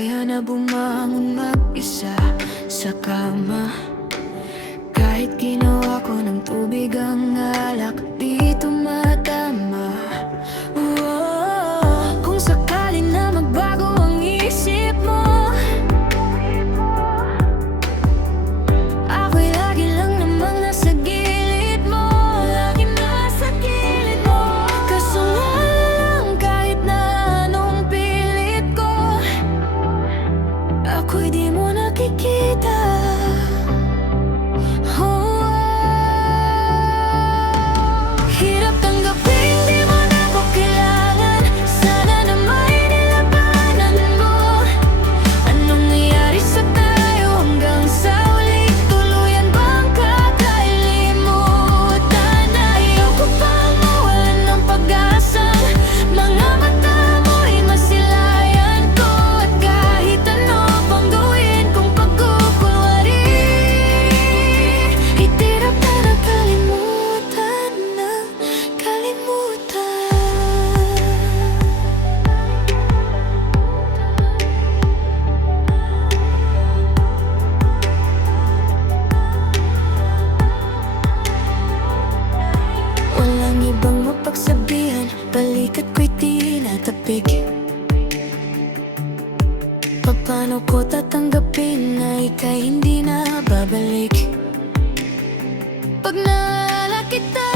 kaya na bumangon mag-isa sa kama. Kahit ginawa ko ng tubig ang alak, di tumatama. Kung sakaling na magbago ang isip mo, ako'y lagi lang namang nasa gilid mo. Lagi nasa gilid mo. Kaso nga lang, kahit na anong pilit ko, ako'y di mo nakikita. Hirap tanggapin, di mo na ako kailangan. Sana na may nilabanan mo. Anong nangyari sa tayo hanggang sa uli? Tuluyan bang kakalimutan? Ayoko pang mawalan ng pag-asa. Mga mata mo'y masilayan ko. At kahit ano pang gawin kong pagkukunwari, itirap na nakalimutan na kalimutan. Walang ibang mapagsabihan, balikat ko'y tinatapik. Paano ko tatanggapin na ika'y hindi na babalik? Pag naalala kita,